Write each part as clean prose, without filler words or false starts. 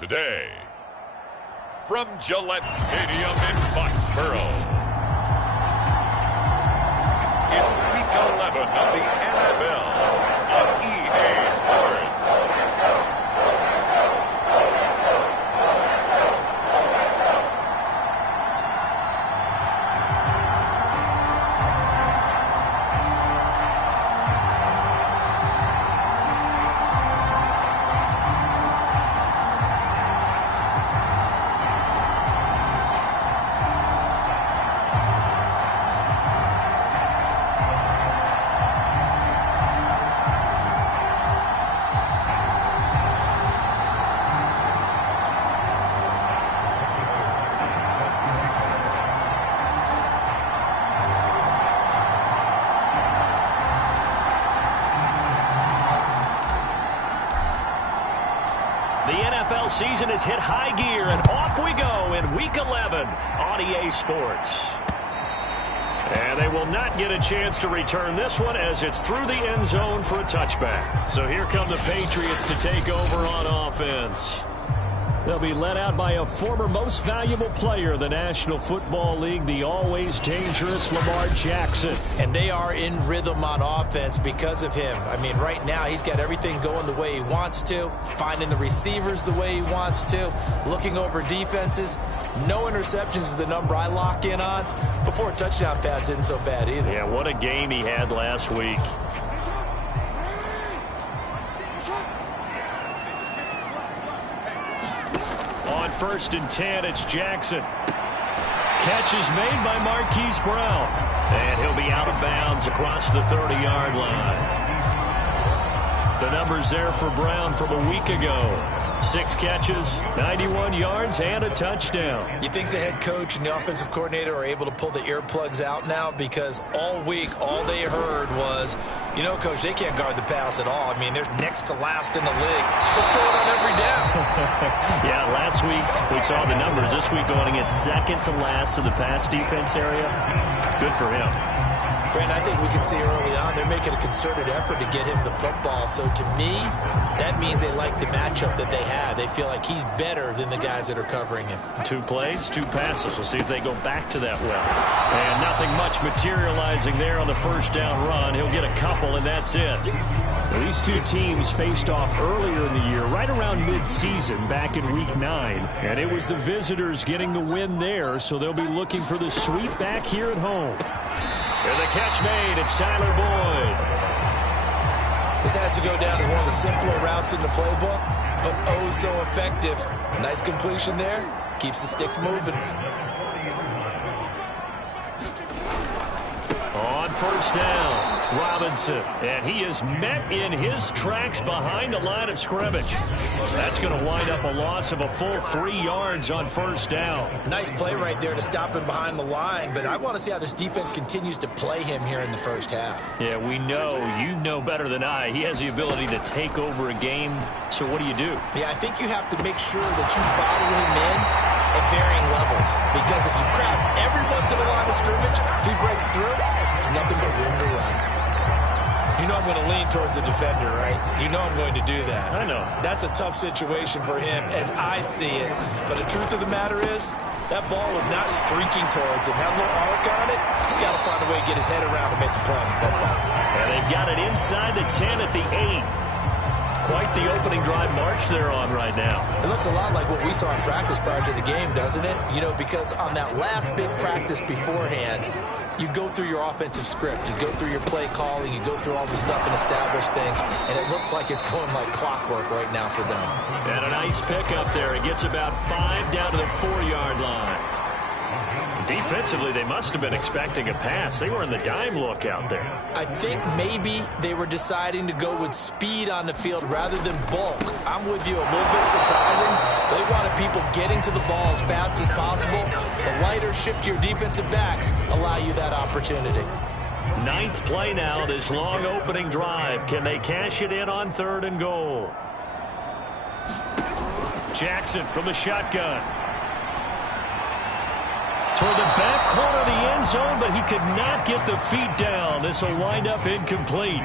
today. From Gillette Stadium in Foxborough, it's Week 11 of the NFL on EA Sports. The NFL season has hit high gear, and off we go in Week 11 on EA Sports. And they will not get a chance to return this one as it's through the end zone for a touchback. So here come the Patriots to take over on offense. They'll be led out by a former most valuable player of the National Football League, the always dangerous Lamar Jackson. And they are in rhythm on offense because of him. I mean, right now he's got everything going the way he wants to, finding the receivers the way he wants to, looking over defenses. No interceptions is the number I lock in on. Before a touchdown pass isn't so bad either. Yeah, what a game he had last week. On 1st and 10, it's Jackson. Catch is made by Marquise Brown. And he'll be out of bounds across the 30-yard line. The numbers there for Brown from a week ago. 6 catches, 91 yards, and a touchdown. You think the head coach and the offensive coordinator are able to pull the earplugs out now? Because all week, all they heard was, you know, Coach, they can't guard the pass at all. I mean, they're next to last in the league. Let's throw it on every down. Yeah, last week we saw the numbers. This week going against second to last in the pass defense area. Good for him. Brandon, I think we can see early on they're making a concerted effort to get him the football. So to me, that means they like the matchup that they have. They feel like he's better than the guys that are covering him. 2 plays, 2 passes. We'll see if they go back to that well. And nothing much materializing there on the first down run. He'll get a couple, and that's it. These two teams faced off earlier in the year, right around mid-season, back in Week 9. And it was the visitors getting the win there, so they'll be looking for the sweep back here at home. And the catch made, it's Tyler Boyd. This has to go down as one of the simpler routes in the playbook, but oh so effective. Nice completion there, keeps the sticks moving. On 1st down, Robinson, and he is met in his tracks behind the line of scrimmage. That's going to wind up a loss of a full 3 yards on 1st down. Nice play right there to stop him behind the line, but I want to see how this defense continues to play him here in the first half. Yeah, we know, you know better than I, he has the ability to take over a game, so what do you do? Yeah, I think you have to make sure that you bottle him in at varying levels, because if you crowd everyone to the line of scrimmage, if he breaks through, there's nothing but room to run. You know I'm going to lean towards the defender, right? You know I'm going to do that. I know. That's a tough situation for him as I see it. But the truth of the matter is, that ball was not streaking towards him. Had a little arc on it. He's got to find a way to get his head around to make a play on the football. And they've got it inside the 10 at the 8. Quite the opening drive march they're on right now. It looks a lot like what we saw in practice prior to the game, doesn't it? You know, because on that last big practice beforehand, you go through your offensive script, you go through your play calling, you go through all the stuff and establish things, and it looks like it's going like clockwork right now for them. And a nice pickup there. It gets about 5 down to the 4-yard line. Defensively, they must have been expecting a pass. They were in the dime look out there. I think maybe they were deciding to go with speed on the field rather than bulk. I'm with you, a little bit surprising. They wanted people getting to the ball as fast as possible. The lighter, shiftier defensive backs allow you that opportunity. 9th play now, this long opening drive. Can they cash it in on 3rd and goal? Jackson from the shotgun. Toward the back corner of the end zone, but he could not get the feet down. This will wind up incomplete.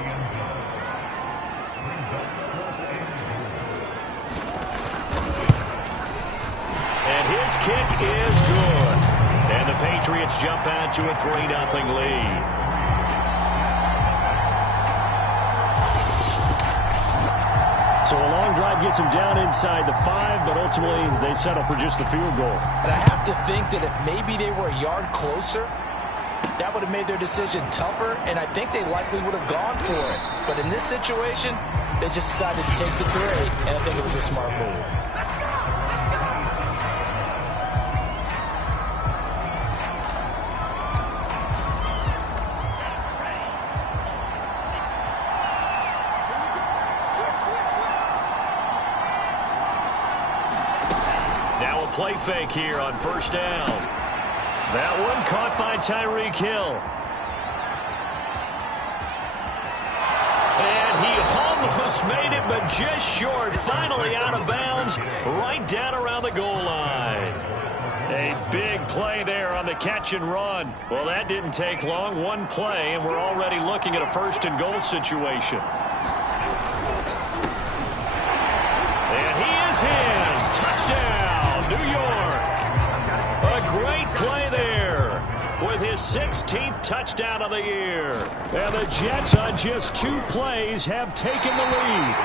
this kick is good. And the Patriots jump out to a 3-0 lead. So a long drive gets them down inside the 5, but ultimately they settle for just the field goal. And I have to think that if maybe they were a yard closer, that would have made their decision tougher, and I think they likely would have gone for it. But in this situation, they just decided to take the 3, and I think it was a smart move. Play fake here on first down. That one caught by Tyreek Hill. And he almost made it, but just short. Finally out of bounds, right down around the goal line. A big play there on the catch and run. Well, that didn't take long. One play, and we're already looking at a first and goal situation. And he is in. Touchdown. New York. A great play there with his 16th touchdown of the year. And the Jets on just 2 plays have taken the lead.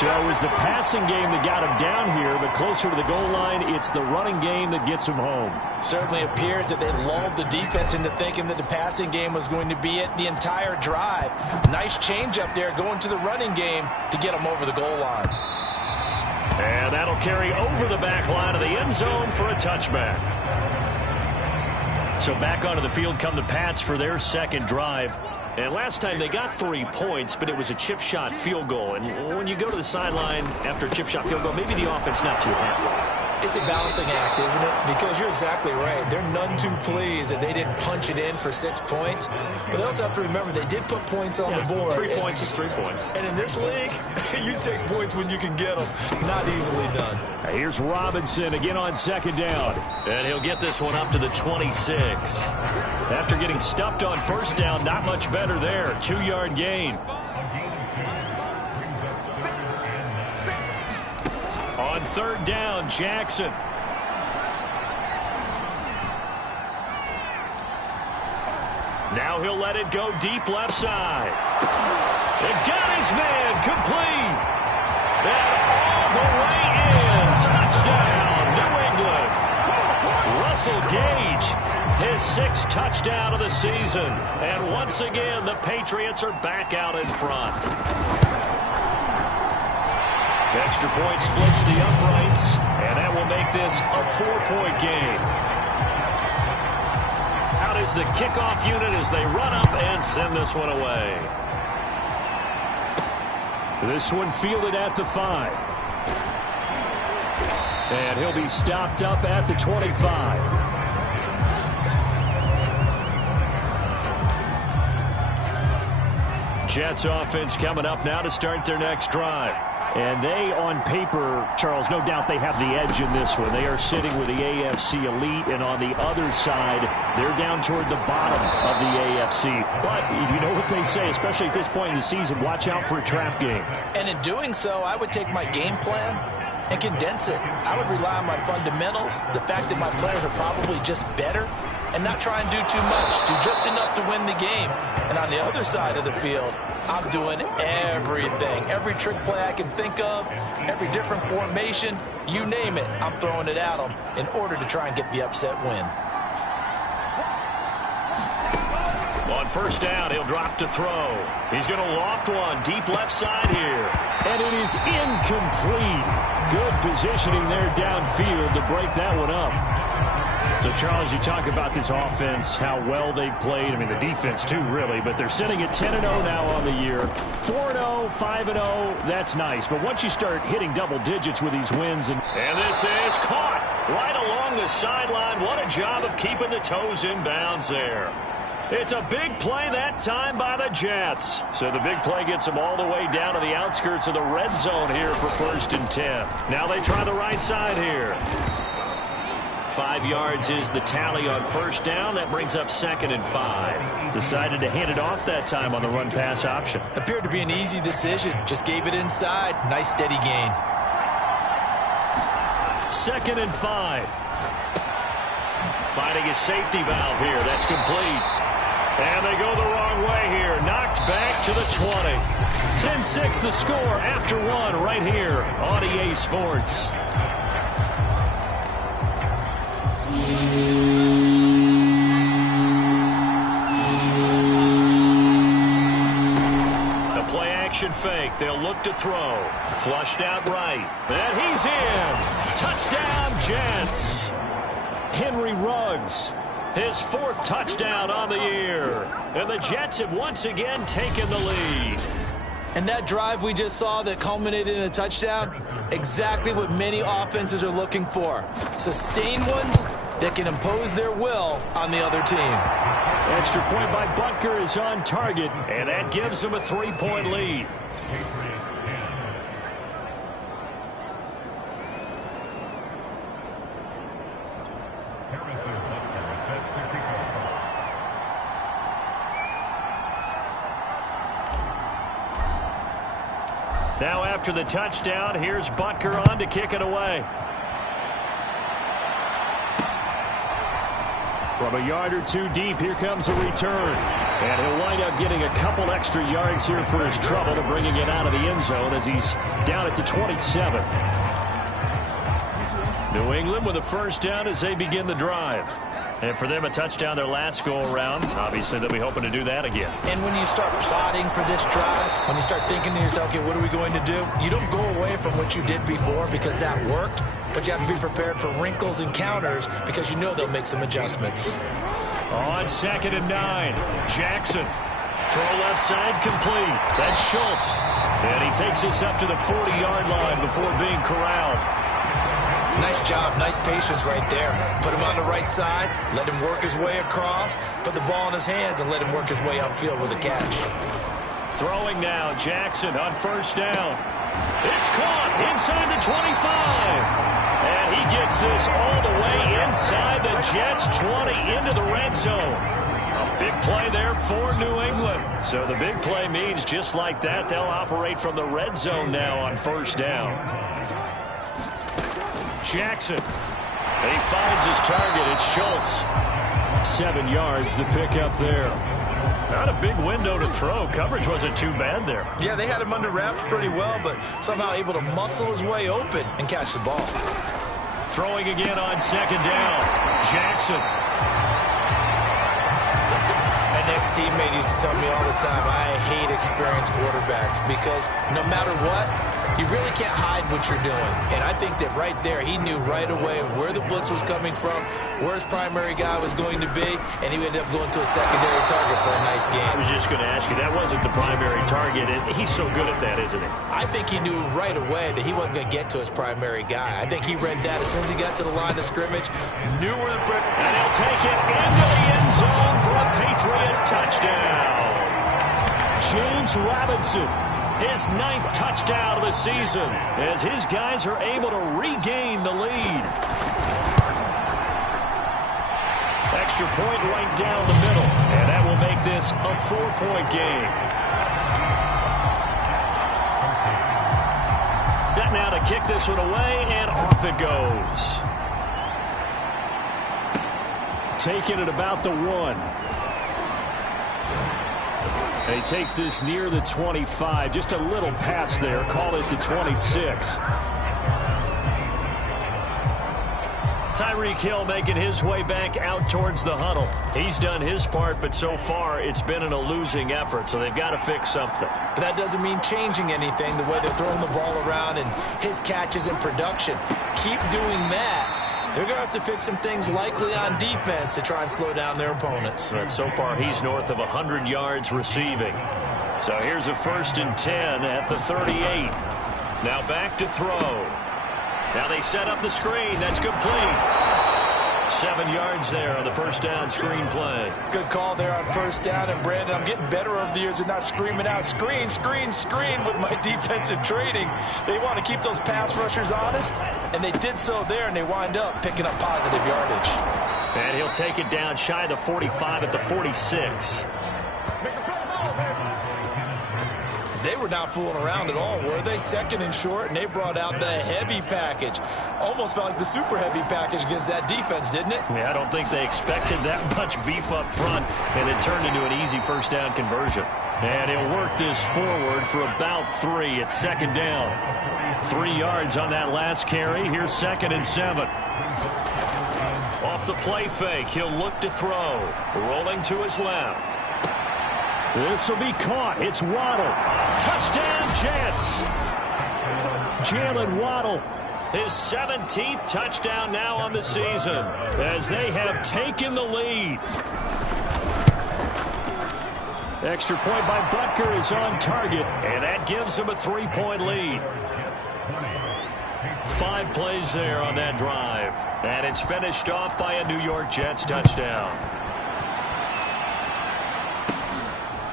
So it was the passing game that got him down here, but closer to the goal line, it's the running game that gets him home. Certainly appears that they lulled the defense into thinking that the passing game was going to be it the entire drive. Nice change up there going to the running game to get him over the goal line. And that'll carry over the back line of the end zone for a touchback. So back onto the field come the Pats for their second drive. And last time they got 3 points, but it was a chip shot field goal. And when you go to the sideline after a chip shot field goal, maybe the offense not too happy. It's a balancing act, isn't it? Because you're exactly right. They're none too pleased that they didn't punch it in for 6 points. But they also have to remember they did put points on the board. 3 points is 3 points. And in this league, you take points when you can get them. Not easily done. Here's Robinson again on second down. And he'll get this one up to the 26. After getting stuffed on first down, not much better there. 2-yard gain. On third down, Jackson. Now he'll let it go deep left side. It got his man complete. And all the way in. Touchdown, New England. Russell Gage, his 6th touchdown of the season. And once again, the Patriots are back out in front. Extra point splits the uprights, and that will make this a 4-point game. Out is the kickoff unit as they run up and send this one away. This one fielded at the 5. And he'll be stopped up at the 25. Jets offense coming up now to start their next drive. And they, on paper, Charles, no doubt they have the edge in this one. They are sitting with the AFC elite, and on the other side, they're down toward the bottom of the AFC. But you know what they say, especially at this point in the season, watch out for a trap game. And in doing so, I would take my game plan and condense it. I would rely on my fundamentals, the fact that my players are probably just better, and not try and do too much, do just enough to win the game. And on the other side of the field, I'm doing everything. Every trick play I can think of, every different formation, you name it, I'm throwing it at them in order to try and get the upset win. On first down, he'll drop to throw. He's going to loft one deep left side here. And it is incomplete. Good positioning there downfield to break that one up. So, Charles, you talk about this offense, how well they've played. I mean, the defense, too, really. But they're sitting at 10-0 now on the year. 4-0, 5-0, that's nice. But once you start hitting double digits with these wins. And this is caught right along the sideline. What a job of keeping the toes in bounds there. It's a big play that time by the Jets. So the big play gets them all the way down to the outskirts of the red zone here for 1st and 10. Now they try the right side here. 5 yards is the tally on first down. That brings up 2nd and 5. Decided to hand it off that time on the run-pass option. Appeared to be an easy decision. Just gave it inside. Nice steady gain. 2nd and 5. Finding a safety valve here. That's complete. And they go the wrong way here. Knocked back to the 20. 10-6 the score after 1 right here on EA Sports. The play action fake. They'll look to throw. Flushed out right. And he's in. Touchdown, Jets. Henry Ruggs, his 4th touchdown on the year. And the Jets have once again taken the lead. And that drive we just saw that culminated in a touchdown, exactly what many offenses are looking for. Sustained ones that can impose their will on the other team. Extra point by Butker is on target, and that gives them a 3-point lead. Now after the touchdown, here's Butker on to kick it away. From a yard or 2 deep, here comes a return. And he'll wind up getting a couple extra yards here for his trouble to bringing it out of the end zone as he's down at the 27. New England with a 1st down as they begin the drive. And for them, a touchdown their last go-around. Obviously, they'll be hoping to do that again. And when you start plotting for this drive, when you start thinking to yourself, okay, what are we going to do? You don't go away from what you did before because that worked, but you have to be prepared for wrinkles and counters because you know they'll make some adjustments. On 2nd and 9, Jackson. Throw left side complete. That's Schultz. And he takes this up to the 40-yard line before being corralled. Nice job, nice patience right there. Put him on the right side, let him work his way across, put the ball in his hands, and let him work his way upfield with a catch. Throwing now, Jackson on 1st down. It's caught inside the 25. And he gets this all the way inside the Jets' 20 into the red zone. A big play there for New England. So the big play means just like that, they'll operate from the red zone now on 1st down. Jackson. And he finds his target. It's Schultz. 7 yards, the pickup there. Not a big window to throw. Coverage wasn't too bad there. Yeah, they had him under wraps pretty well, but somehow able to muscle his way open and catch the ball. Throwing again on 2nd down. Jackson. An ex-teammate used to tell me all the time, I hate experienced quarterbacks because no matter what, you really can't hide what you're doing. And I think that right there, he knew right away where the blitz was coming from, where his primary guy was going to be, and he ended up going to a secondary target for a nice game. I was just going to ask you, that wasn't the primary target, and he's so good at that, isn't he? I think he knew right away that he wasn't going to get to his primary guy. I think he read that as soon as he got to the line of scrimmage, knew where the... And he'll take it into the end zone for a Patriot touchdown. James Robinson. His 9th touchdown of the season as his guys are able to regain the lead. Extra point right down the middle, and that will make this a 4-point game. Set now to kick this one away, and off it goes. Taking it about the 1. And he takes this near the 25. Just a little pass there. Call it the 26. Tyreek Hill making his way back out towards the huddle. He's done his part, but so far it's been in a losing effort, so they've got to fix something. But that doesn't mean changing anything, the way they're throwing the ball around and his catches and production. Keep doing that. They're going to have to fix some things likely on defense to try and slow down their opponents. But so far, he's north of 100 yards receiving. So here's a 1st and 10 at the 38. Now back to throw. Now they set up the screen. That's complete. 7 yards there on the 1st down screen play. Good call there on 1st down. And, Brandon, I'm getting better over the years at not screaming out, screen, screen, screen with my defensive training. They want to keep those pass rushers honest, and they did so there, and they wind up picking up positive yardage. And he'll take it down shy of the 45 at the 46. They were not fooling around at all, were they? Second and short, and they brought out the heavy package. Almost felt like the super heavy package against that defense, didn't it? Yeah, I don't think they expected that much beef up front, and it turned into an easy first down conversion. And he'll work this forward for about 3 at second down. 3 yards on that last carry. Here's 2nd and 7. Off the play fake, he'll look to throw. Rolling to his left. This will be caught. It's Waddle. Touchdown, Jets. Jalen Waddle, his 17th touchdown now on the season as they have taken the lead. Extra point by Butker is on target, and that gives him a 3-point lead. 5 plays there on that drive, and it's finished off by a New York Jets touchdown.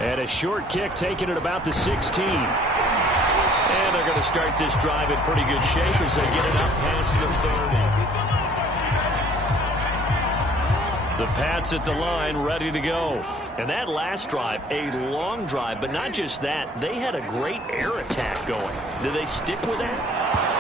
And a short kick taken at about the 16. And they're going to start this drive in pretty good shape as they get it up past the 30. The Pats at the line ready to go. And that last drive, a long drive, but not just that. They had a great air attack going. Do they stick with that?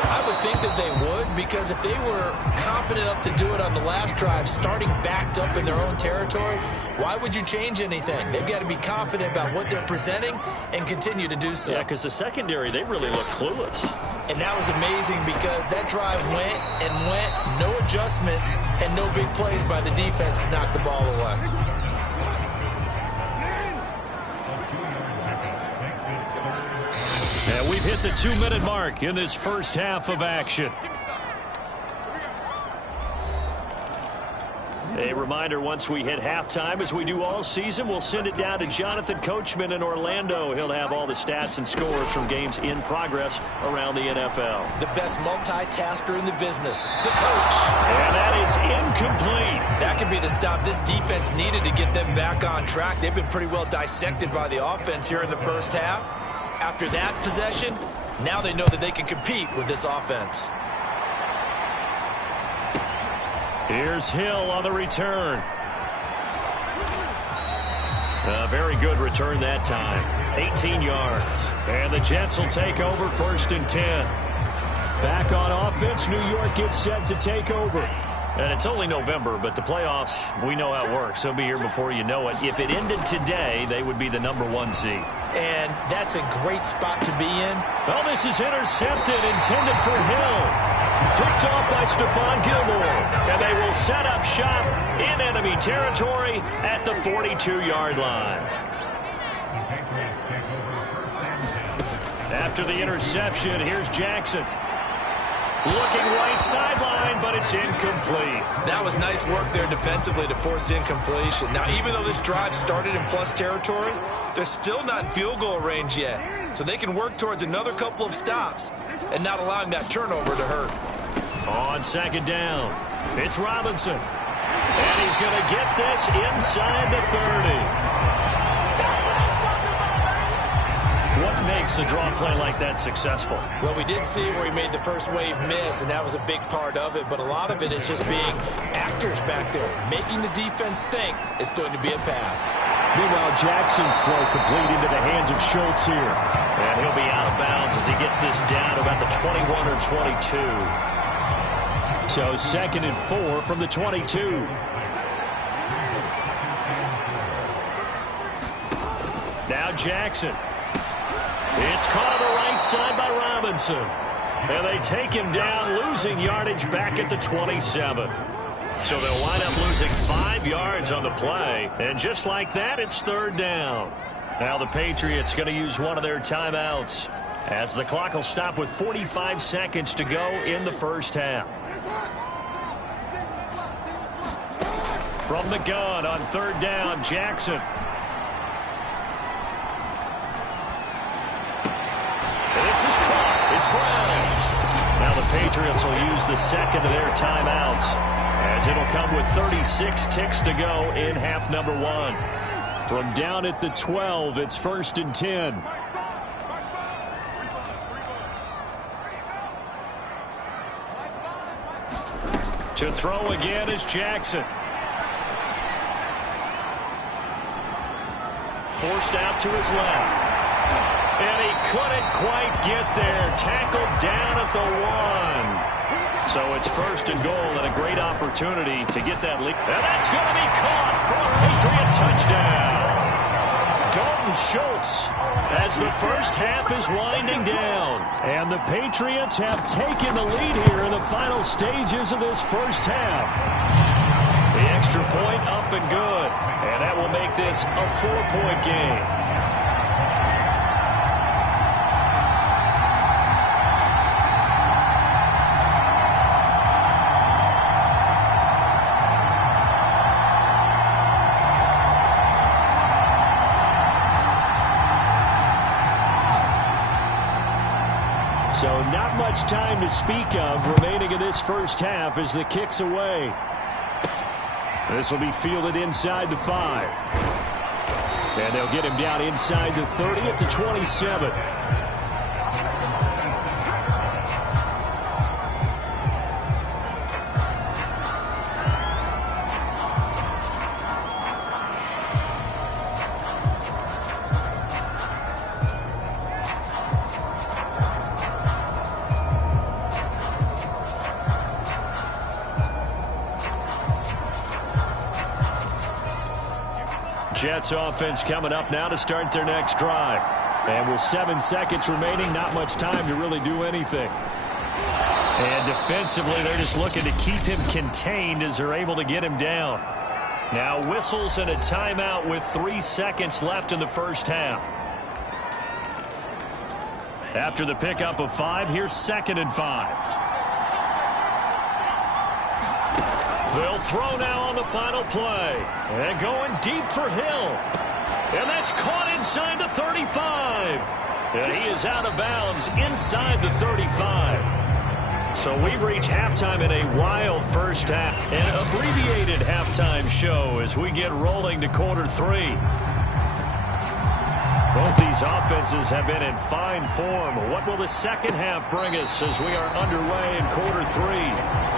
I would think that they would, because if they were confident enough to do it on the last drive, starting backed up in their own territory, why would you change anything? They've got to be confident about what they're presenting and continue to do so. Yeah, because the secondary, they really look clueless. And that was amazing because that drive went and went, no adjustments, and no big plays by the defense to knock the ball away. And we've hit the 2-minute mark in this first half of action. A reminder, once we hit halftime, as we do all season, we'll send it down to Jonathan Coachman in Orlando. He'll have all the stats and scores from games in progress around the NFL. The best multitasker in the business, the coach. And that is incomplete. That could be the stop this defense needed to get them back on track. They've been pretty well dissected by the offense here in the first half. After that possession, now they know that they can compete with this offense. Here's Hill on the return. A very good return that time. 18 yards. And the Jets will take over 1st and 10. Back on offense, New York gets set to take over. And it's only November, but the playoffs, we know how it works. They'll be here before you know it. If it ended today, they would be the #1 seed. And that's a great spot to be in. Well, this is intercepted, intended for Hill. Picked off by Stephon Gilmore. And they will set up shop in enemy territory at the 42-yard line. After the interception, here's Jackson. Looking right sideline, but it's incomplete. That was nice work there defensively to force incompletion. Now, even though this drive started in plus territory, they're still not in field goal range yet. So they can work towards another couple of stops and not allowing that turnover to hurt. On 2nd down, it's Robinson. And he's going to get this inside the 30. What makes a draw play like that successful? Well, we did see where he made the first wave miss, and that was a big part of it. But a lot of it is just being actors back there, making the defense think it's going to be a pass. Meanwhile, Jackson's throw complete into the hands of Schultz here. And he'll be out of bounds as he gets this down about the 21 or 22. So 2nd and 4 from the 22. Now Jackson. It's caught on the right side by Robinson. And they take him down, losing yardage back at the 27. So they'll wind up losing 5 yards on the play. And just like that, it's 3rd down. Now the Patriots going to use one of their timeouts as the clock will stop with 45 seconds to go in the first half. From the gun on 3rd down, Jackson. This is caught. It's Brown. Now the Patriots will use the 2nd of their timeouts as it'll come with 36 ticks to go in half number 1. From down at the 12, it's 1st and 10. To throw again is Jackson. Forced out to his left. And he couldn't quite get there. Tackled down at the 1. So it's first and goal and a great opportunity to get that lead. And that's going to be caught for a Patriot touchdown. Dalton Schultz as the first half is winding down. And the Patriots have taken the lead here in the final stages of this first half. The extra point up and good. And that will make this a 4-point game. So not much time to speak of remaining in this first half as the kick's away. This will be fielded inside the 5. And they'll get him down inside the 30 at the 27. Jets offense coming up now to start their next drive. And with 7 seconds remaining, not much time to really do anything. And defensively, they're just looking to keep him contained as they're able to get him down. Now whistles and a timeout with 3 seconds left in the first half. After the pickup of 5, here's 2nd and 5. They'll throw now on the final play. And going deep for Hill. And that's caught inside the 35. And he is out of bounds inside the 35. So we've reached halftime in a wild first half. An abbreviated halftime show as we get rolling to quarter 3. Both these offenses have been in fine form. What will the second half bring us as we are underway in quarter 3?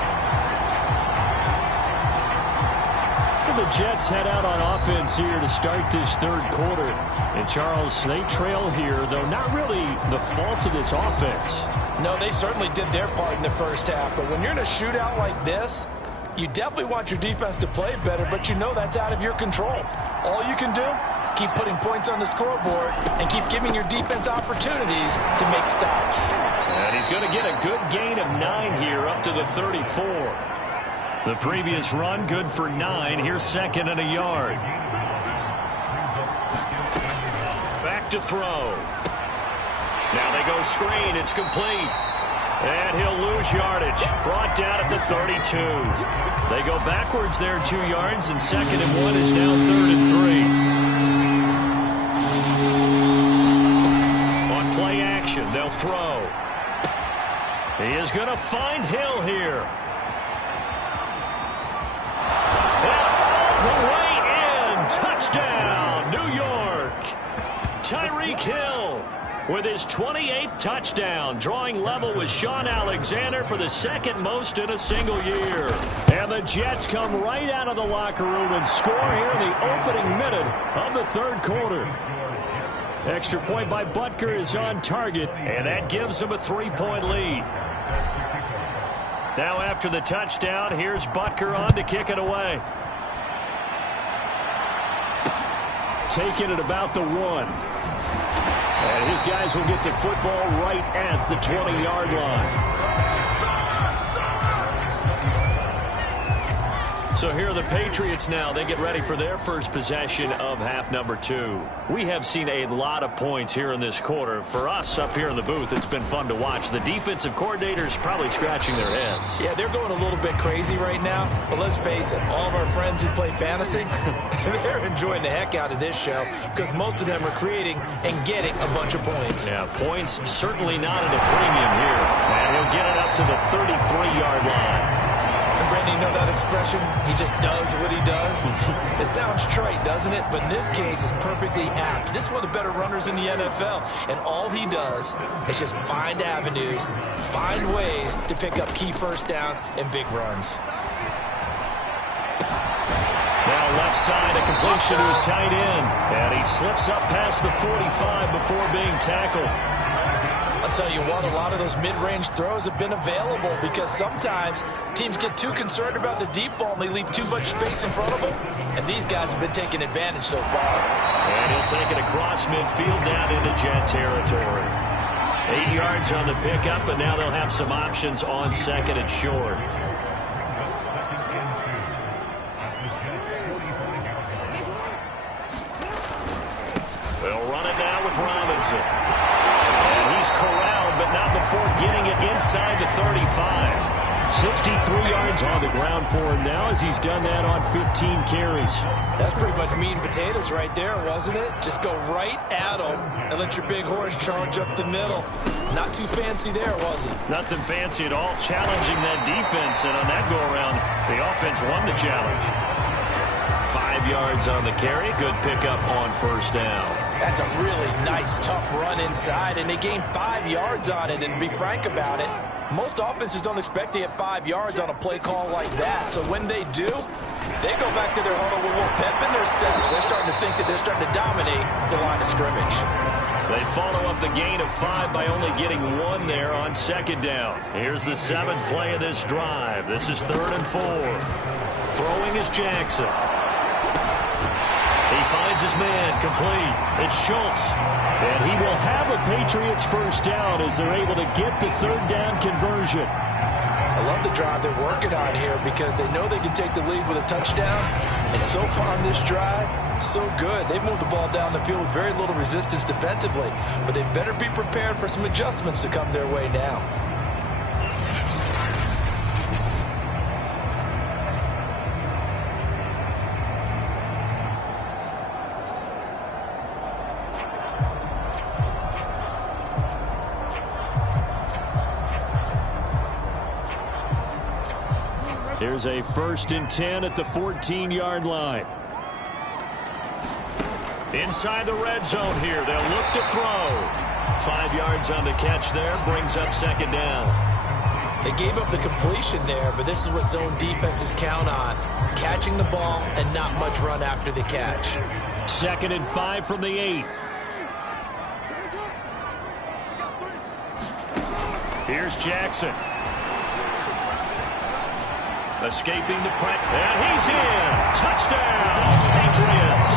The Jets head out on offense here to start this third quarter. And Charles, they trail here, though not really the fault of this offense. No, they certainly did their part in the first half. But when you're in a shootout like this, you definitely want your defense to play better, but you know that's out of your control. All you can do, keep putting points on the scoreboard and keep giving your defense opportunities to make stops. And he's going to get a good gain of 9 here up to the 34. The previous run good for 9. Here's 2nd and a yard. Back to throw. Now they go screen. It's complete. And he'll lose yardage. Brought down at the 32. They go backwards there 2 yards, and 2nd and 1 is now 3rd and 3. On play action, they'll throw. He is going to find Hill here. Touchdown, New York. Tyreek Hill with his 28th touchdown, drawing level with Sean Alexander for the second most in a single year. And the Jets come right out of the locker room and score here in the opening minute of the third quarter. Extra point by Butker is on target, and that gives them a 3-point lead. Now after the touchdown, here's Butker on to kick it away. Taking it about the 1. And his guys will get the football right at the 20-yard line. So here are the Patriots now. They get ready for their first possession of half number 2. We have seen a lot of points here in this quarter. For us up here in the booth, it's been fun to watch. The defensive coordinators probably scratching their heads. Yeah, they're going a little bit crazy right now. But let's face it, all of our friends who play fantasy, they're enjoying the heck out of this show because most of them are creating and getting a bunch of points. Yeah, points certainly not at a premium here. And he'll get it up to the 33-yard line. Brandon, you know that expression? He just does what he does. It sounds trite, doesn't it? But in this case, it's perfectly apt. This is one of the better runners in the NFL. And all he does is just find avenues, find ways to pick up key first downs and big runs. Now left side, a completion to his tight end. And he slips up past the 45 before being tackled. I'll tell you what, a lot of those mid-range throws have been available because sometimes teams get too concerned about the deep ball and they leave too much space in front of them. And these guys have been taking advantage so far. And he'll take it across midfield down into Jet territory. 8 yards on the pickup, but now they'll have some options on second and short. They'll run it now with Robinson. And he's corralled, but not before getting it inside the 35. 63 yards on the ground for him now as he's done that on 15 carries. That's pretty much meat and potatoes right there, wasn't it? Just go right at him and let your big horse charge up the middle. Not too fancy there, was he? Nothing fancy at all, challenging that defense, and on that go-around, the offense won the challenge. 5 yards on the carry, good pickup on first down. That's a really nice, tough run inside, and they gained 5 yards on it, and to be frank about it, most offenses don't expect to get 5 yards on a play call like that. So when they do, they go back to their huddle with a little pep in their steps. They're starting to think that they're starting to dominate the line of scrimmage. They follow up the gain of 5 by only getting 1 there on second down. Here's the 7th play of this drive. This is 3rd and 4. Throwing is Jackson. He finds his man, complete. It's Schultz. And he will have a Patriots first down as they're able to get the 3rd down conversion. I love the drive they're working on here because they know they can take the lead with a touchdown. And so far on this drive, so good. They've moved the ball down the field with very little resistance defensively. But they better be prepared for some adjustments to come their way now. Here's a 1st and 10 at the 14-yard line. Inside the red zone here. They'll look to throw. 5 yards on the catch there. Brings up second down. They gave up the completion there, but this is what zone defenses count on. Catching the ball and not much run after the catch. 2nd and 5 from the 8. Here's Jackson. Escaping the pressure. And he's in. Touchdown, Patriots.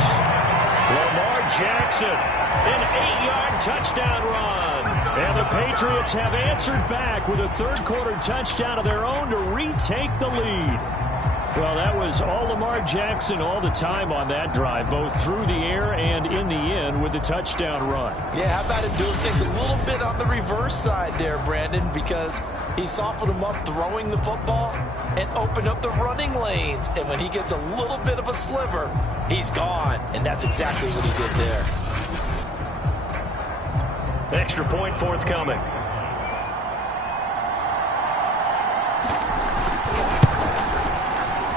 Lamar Jackson, an 8-yard touchdown run. And the Patriots have answered back with a third-quarter touchdown of their own to retake the lead. Well, that was all Lamar Jackson all the time on that drive, both through the air and in the end with the touchdown run. Yeah, how about him doing things a little bit on the reverse side there, Brandon, because he softened him up throwing the football and opened up the running lanes. And when he gets a little bit of a sliver, he's gone. And that's exactly what he did there. Extra point forthcoming.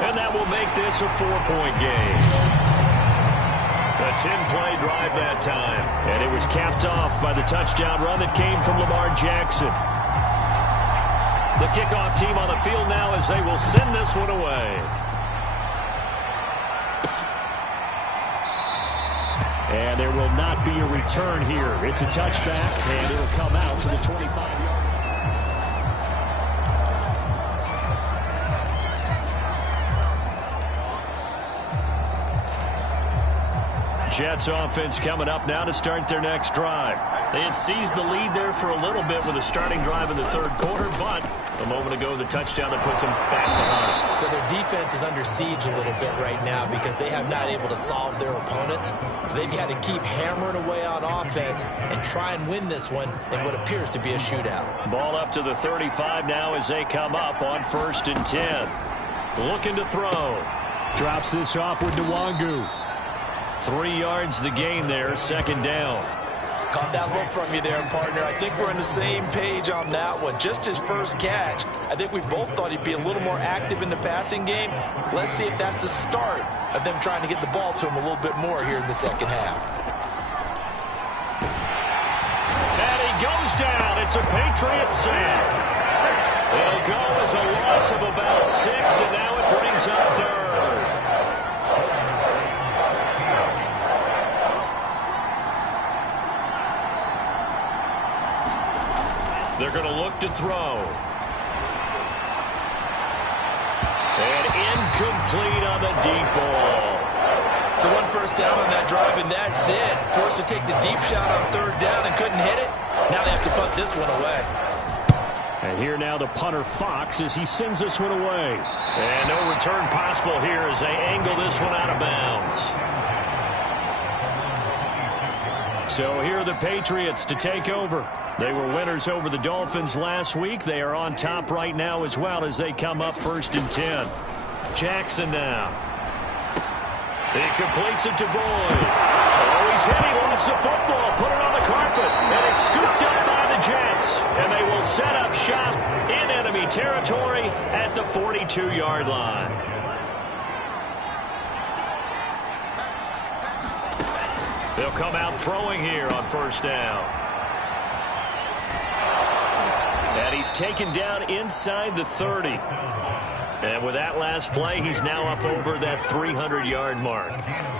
And that will make this a 4-point game. A 10-play drive that time. And it was capped off by the touchdown run that came from Lamar Jackson. The kickoff team on the field now as they will send this one away. And there will not be a return here. It's a touchback, and it'll come out to the 25-yard. Jets offense coming up now to start their next drive. They had seized the lead there for a little bit with a starting drive in the third quarter, but a moment ago the touchdown that puts them back behind. So their defense is under siege a little bit right now because they have not able to solve their opponents. So they've got to keep hammering away on offense and try and win this one in what appears to be a shootout. Ball up to the 35 now as they come up on 1st and 10. Looking to throw. Drops this off with Nwangu. 3 yards the gain there, second down. Caught that look from you there, partner. I think we're on the same page on that one. Just his first catch. I think we both thought he'd be a little more active in the passing game. Let's see if that's the start of them trying to get the ball to him a little bit more here in the second half. And he goes down. It's a Patriots sack. It'll go as a loss of about 6, and now it brings up 3rd. They're going to look to throw. And incomplete on the deep ball. So one first down on that drive, and that's it. Forced to take the deep shot on third down and couldn't hit it. Now they have to punt this one away. And here now the punter Fox as he sends this one away. And no return possible here as they angle this one out of bounds. So here are the Patriots to take over. They were winners over the Dolphins last week. They are on top right now as well as they come up 1st and 10. Jackson now. He completes it to Boyd. Oh, he's hit. He lost the football. Put it on the carpet. And it's scooped up by the Jets. And they will set up shop in enemy territory at the 42-yard line. They'll come out throwing here on 1st down. And he's taken down inside the 30. And with that last play, he's now up over that 300-yard mark.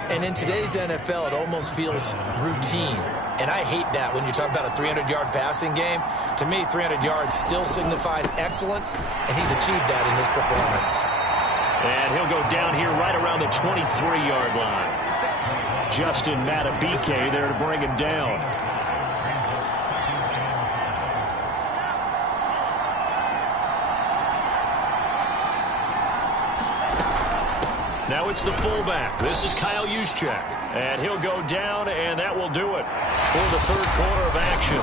And in today's NFL, it almost feels routine. And I hate that when you talk about a 300-yard passing game. To me, 300 yards still signifies excellence, and he's achieved that in this performance. And he'll go down here right around the 23-yard line. Justin Matabike there to bring him down. Now it's the fullback. This is Kyle Juszczyk. And he'll go down, and that will do it for the 3rd quarter of action.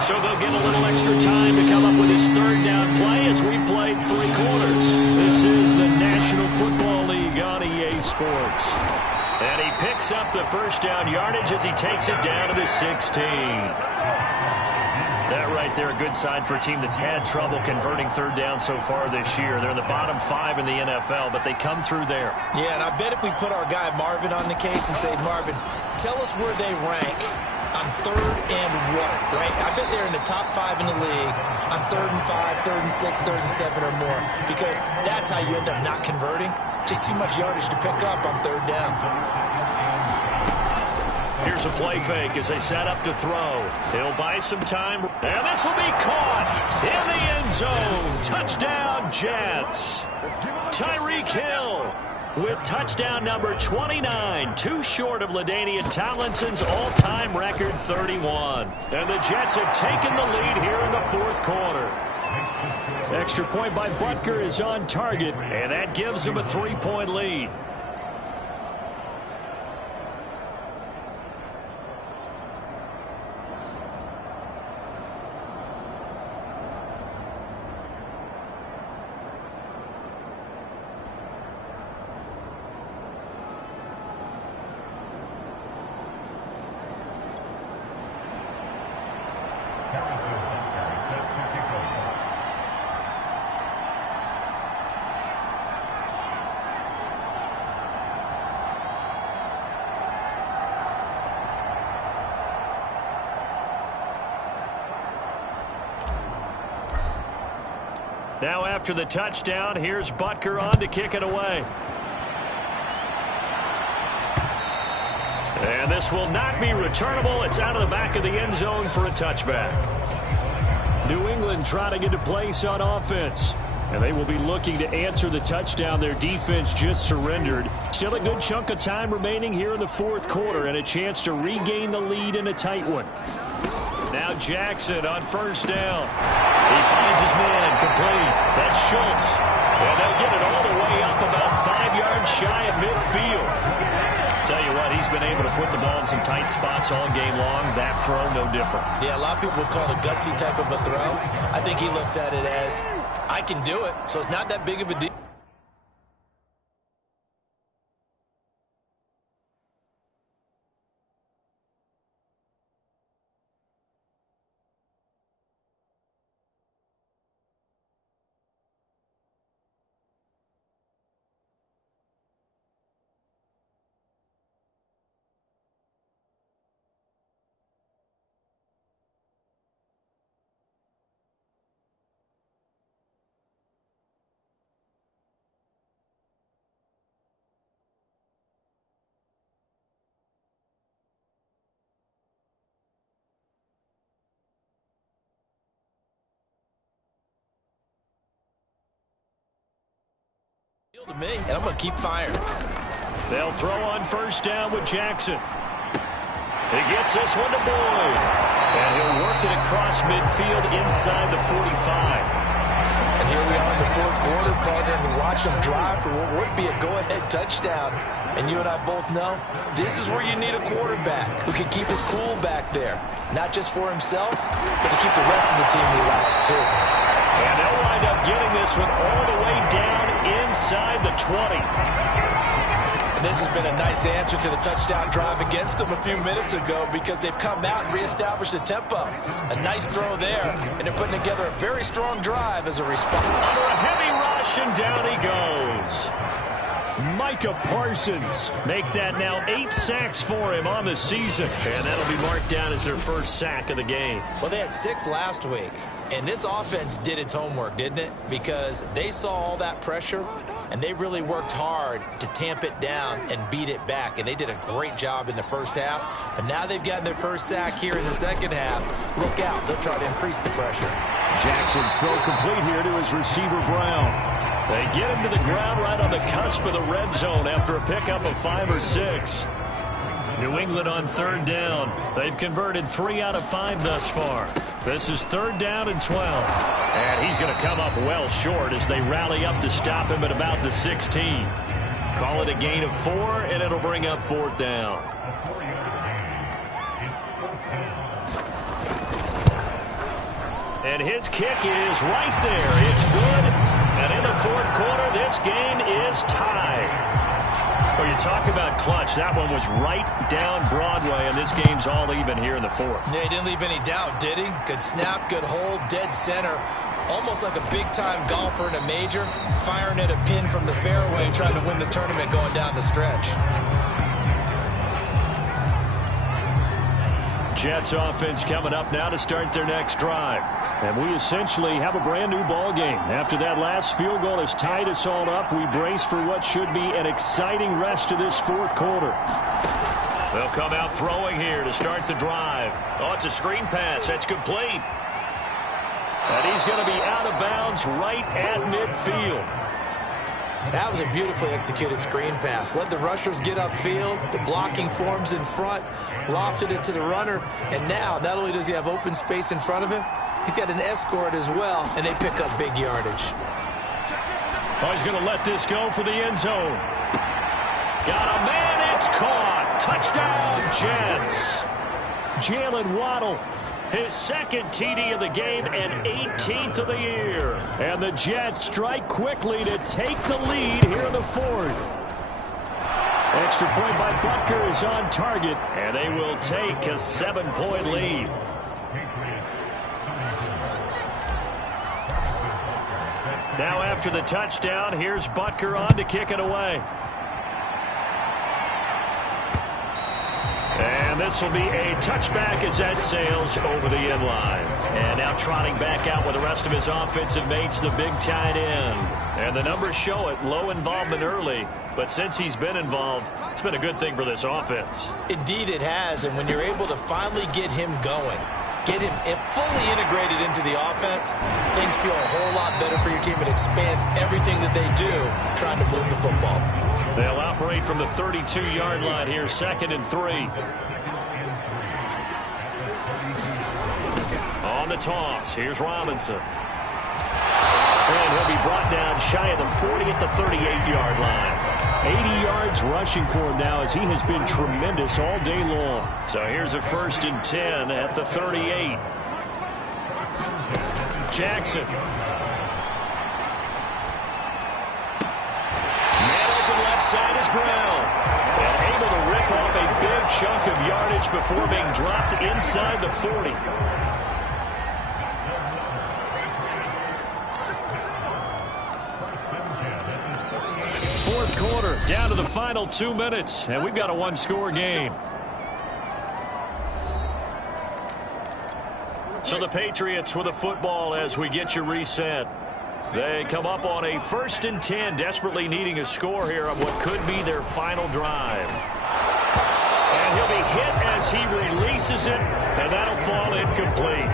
So they'll get a little extra time to come up with his 3rd down play as we've played 3 quarters. This is the National Football League on EA Sports. And he picks up the 1st down yardage as he takes it down to the 16. That right there, a good sign for a team that's had trouble converting 3rd down so far this year. They're in the bottom 5 in the NFL, but they come through there. Yeah, and I bet if we put our guy Marvin on the case and say, Marvin, tell us where they rank on 3rd and what, right? I bet they're in the top 5 in the league on 3rd and 5, 3rd and 6, 3rd and 7 or more, because that's how you end up not converting. Just too much yardage to pick up on 3rd down. Here's a play fake as they set up to throw. He'll buy some time. And this will be caught in the end zone. Touchdown, Jets. Tyreek Hill with touchdown number 29. Too short of LaDainian Tomlinson's all-time record 31. And the Jets have taken the lead here in the 4th quarter. Extra point by Butker is on target, and that gives them a 3-point lead. Now after the touchdown, here's Butker on to kick it away. And this will not be returnable. It's out of the back of the end zone for a touchback. New England trying to get a place on offense. And they will be looking to answer the touchdown their defense just surrendered. Still a good chunk of time remaining here in the 4th quarter and a chance to regain the lead in a tight one. Now Jackson on 1st down. He finds his man complete. That's Schultz. And they'll get it all the way up about 5 yards shy of midfield. Tell you what, he's been able to put the ball in some tight spots all game long. That throw, no different. Yeah, a lot of people would call it a gutsy type of a throw. I think he looks at it as, I can do it, so it's not that big of a deal. To me, and I'm going to keep firing. They'll throw on first down with Jackson. He gets this one to Boyd. And he'll work it across midfield inside the 45. And here we are in the fourth quarter, partner, and we watch them drive for what would be a go-ahead touchdown. And you and I both know this is where you need a quarterback who can keep his cool back there. Not just for himself, but to keep the rest of the team relaxed too. And they'll wind up getting this one all the way down inside the 20. And this has been a nice answer to the touchdown drive against them a few minutes ago because they've come out and reestablished the tempo. A nice throw there, and they're putting together a very strong drive as a response. Under a heavy rush, and down he goes. Micah Parsons make that now 8 sacks for him on the season. And that'll be marked down as their first sack of the game. Well, they had 6 last week. And this offense did its homework, didn't it? Because they saw all that pressure, and they really worked hard to tamp it down and beat it back. And they did a great job in the first half. But now they've gotten their first sack here in the second half. Look out. They'll try to increase the pressure. Jackson's throw complete here to his receiver, Brown. They get him to the ground right on the cusp of the red zone after a pickup of 5 or 6. New England on third down. They've converted 3 out of 5 thus far. This is third down and 12. And he's going to come up well short as they rally up to stop him at about the 16. Call it a gain of 4, and it'll bring up fourth down. And his kick is right there. It's good. And in the fourth quarter, this game is tied. Well, you talk about clutch. That one was right down Broadway, and this game's all even here in the fourth. Yeah, he didn't leave any doubt, did he? Good snap, good hold, dead center. Almost like a big-time golfer in a major, firing at a pin from the fairway, trying to win the tournament going down the stretch. Jets offense coming up now to start their next drive. And we essentially have a brand new ball game. After that last field goal has tied us all up, we brace for what should be an exciting rest of this fourth quarter. They'll come out throwing here to start the drive. Oh, it's a screen pass. That's complete. And he's going to be out of bounds right at midfield. That was a beautifully executed screen pass. Let the rushers get upfield. The blocking forms in front. Lofted it to the runner. And now, not only does he have open space in front of him, he's got an escort as well, and they pick up big yardage. Oh, he's going to let this go for the end zone. Got a man, it's caught. Touchdown, Jets. Jalen Waddle, his second TD of the game and 18th of the year. And the Jets strike quickly to take the lead here in the fourth. Extra point by Butker is on target, and they will take a 7-point lead. Now after the touchdown, here's Butker on to kick it away. And this will be a touchback as that sails over the end line. And now trotting back out with the rest of his offensive mates, the big tight end. And the numbers show it, low involvement early. But since he's been involved, it's been a good thing for this offense. Indeed it has, and when you're able to finally get him going, get him fully integrated into the offense, things feel a whole lot better for your team. It expands everything that they do trying to move the football. They'll operate from the 32-yard line here, 2nd and 3. On the toss, here's Robinson. And he'll be brought down shy of the 40 at the 38-yard line. 80 yards rushing for him now as he has been tremendous all day long. So here's a 1st and 10 at the 38. Jackson. Man open left side is Brown. And able to rip off a big chunk of yardage before being dropped inside the 40. Fourth quarter, down to the final 2 minutes, and we've got a one-score game. So the Patriots with the football as we get you reset. They come up on a 1st and 10, desperately needing a score here on what could be their final drive. And he'll be hit as he releases it, and that'll fall incomplete.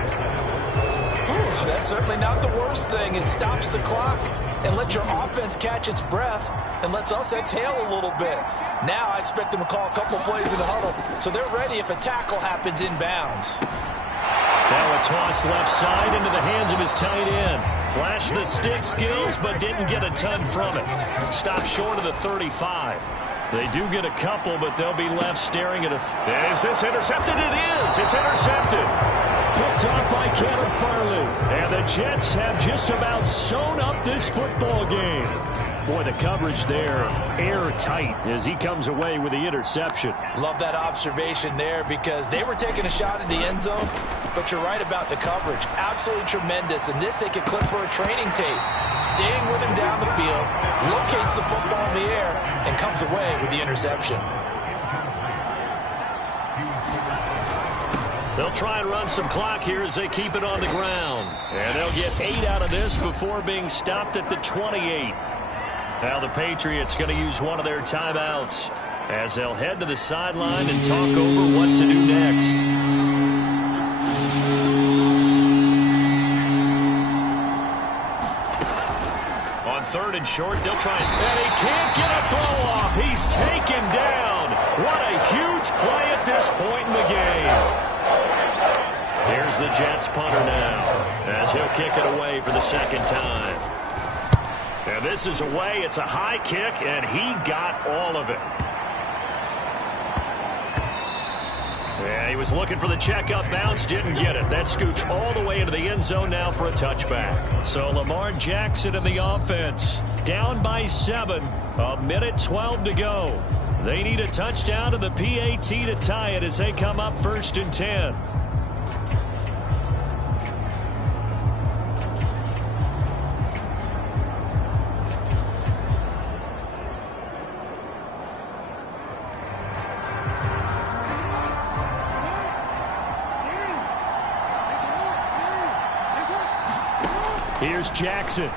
That's certainly not the worst thing. It stops the clock. and let your offense catch its breath and lets us exhale a little bit. Now I expect them to call a couple plays in the huddle so they're ready if a tackle happens inbounds. Now a toss left side into the hands of his tight end. Flashed the stick skills, but didn't get a ton from it. Stopped short of the 35. They do get a couple, but they'll be left staring at a... Is this intercepted? It is! It's intercepted! Picked off by Caleb Farley. And the Jets have just about sewn up this football game. Boy, the coverage there, airtight as he comes away with the interception. Love that observation there because they were taking a shot at the end zone, but you're right about the coverage. Absolutely tremendous. And this they could clip for a training tape. Staying with him down the field, locates the football in the air, and comes away with the interception. They'll try and run some clock here as they keep it on the ground. And they'll get 8 out of this before being stopped at the 28. Now the Patriots going to use one of their timeouts as they'll head to the sideline and talk over what to do next. On 3rd and short, they'll try and he can't get a throw off. He's taken down. What a huge play at this point in the game. Here's the Jets punter now as he'll kick it away for the second time. And this is away. It's a high kick, and he got all of it. Yeah, he was looking for the checkup bounce, didn't get it. That scoots all the way into the end zone now for a touchback. So Lamar Jackson in the offense, down by 7, 1:12 to go. They need a touchdown to the PAT to tie it as they come up 1st and 10. Here's Jackson. And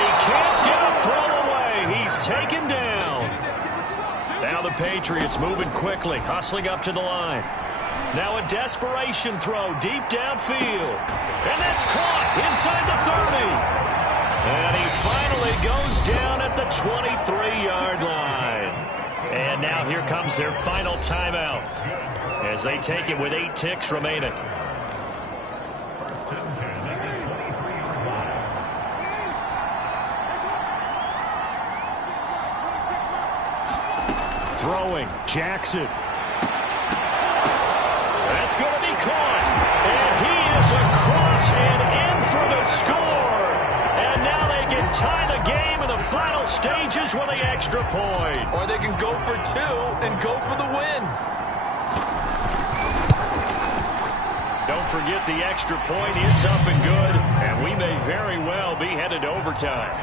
he can't get a throw away. He's taken down. Now the Patriots moving quickly, hustling up to the line. Now a desperation throw deep downfield. And that's caught inside the 30. And he finally goes down at the 23-yard line. And now here comes their final timeout as they take it with 8 ticks remaining. Throwing, Jackson. That's going to be caught. And he is across and in for the score. And now they can tie the game in the final stages with the extra point. Or they can go for 2 and go for the win. Don't forget the extra point is up and good, and we may very well be headed to overtime.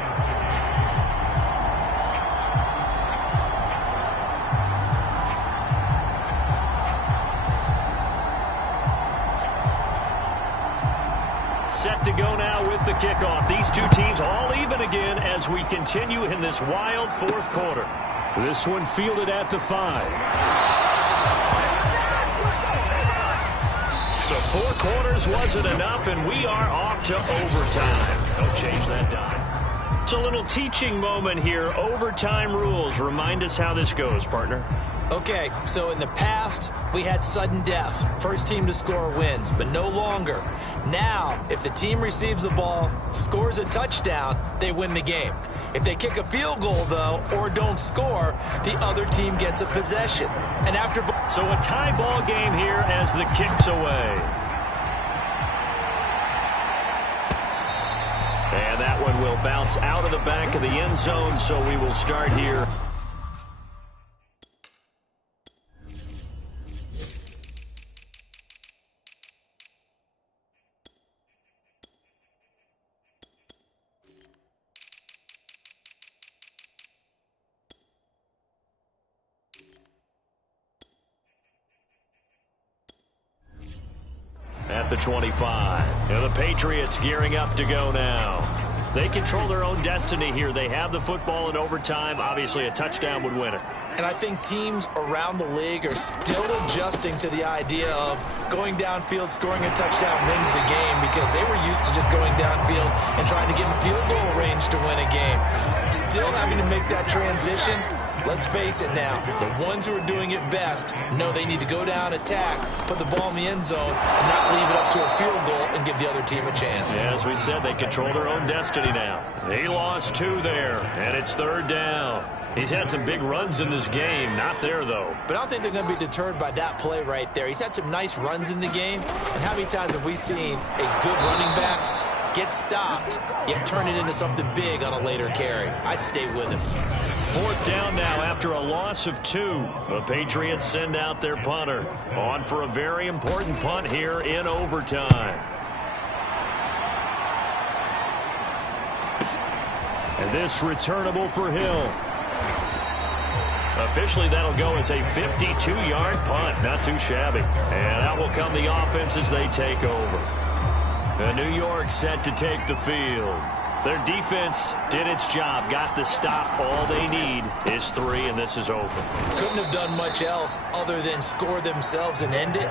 Set to go now with the kickoff. These two teams all even again as we continue in this wild 4th quarter. This one fielded at the 5. So 4 quarters wasn't enough, and we are off to overtime. Don't change that dime. It's a little teaching moment here. Overtime rules. Remind us how this goes, partner. Okay, so in the past, we had sudden death. First team to score wins, but no longer. Now, if the team receives the ball, scores a touchdown, they win the game. If they kick a field goal, though, or don't score, the other team gets a possession. And after... So a tie ball game here as the kick's away. And that one will bounce out of the back of the end zone, so we will start here. At the 25. And the Patriots gearing up to go now. They control their own destiny here. They have the football in overtime. Obviously, a touchdown would win it. And I think teams around the league are still adjusting to the idea of going downfield, scoring a touchdown wins the game, because they were used to just going downfield and trying to get in field goal range to win a game. Still having to make that transition. Let's face it now, the ones who are doing it best know they need to go down, attack, put the ball in the end zone, and not leave it up to a field goal and give the other team a chance. Yeah, as we said, they control their own destiny now. He lost 2 there, and it's 3rd down. He's had some big runs in this game. Not there, though. But I don't think they're going to be deterred by that play right there. He's had some nice runs in the game, and how many times have we seen a good running back get stopped, yet turn it into something big on a later carry? I'd stay with him. 4th down now after a loss of 2. The Patriots send out their punter. On for a very important punt here in overtime. And this returnable for Hill. Officially, that'll go as a 52-yard punt. Not too shabby. And out will come the offense as they take over. The New York set to take the field. Their defense did its job, got the stop. All they need is 3, and this is over. Couldn't have done much else other than score themselves and end it,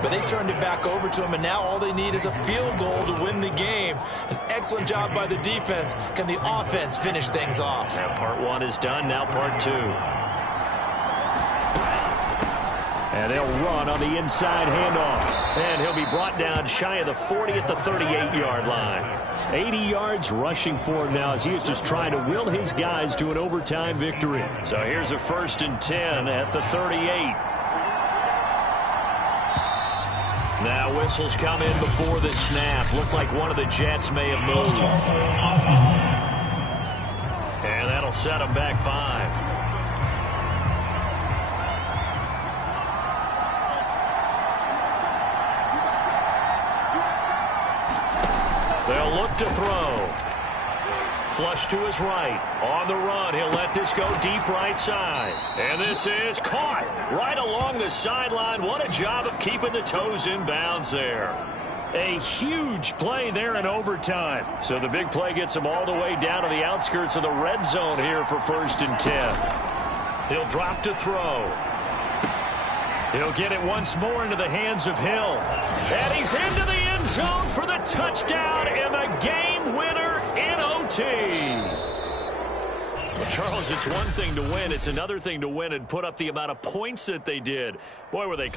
but they turned it back over to them, and now all they need is a field goal to win the game. An excellent job by the defense. Can the offense finish things off? Now part 1 is done, now part 2. And they'll run on the inside handoff. And he'll be brought down shy of the 40 at the 38-yard line. 80 yards rushing for him now as he is just trying to will his guys to an overtime victory. So here's a 1st and 10 at the 38. Now whistles come in before the snap. Looked like one of the Jets may have moved. And that'll set them back 5. They'll look to throw. Flush to his right. On the run, he'll let this go deep right side. And this is caught right along the sideline. What a job of keeping the toes in bounds there. A huge play there in overtime. So the big play gets him all the way down to the outskirts of the red zone here for 1st and 10. He'll drop to throw. He'll get it once more into the hands of Hill. And he's into the end zone for the touchdown and the game winner in OT. Well, Charles, it's one thing to win. It's another thing to win and put up the amount of points that they did. Boy, were they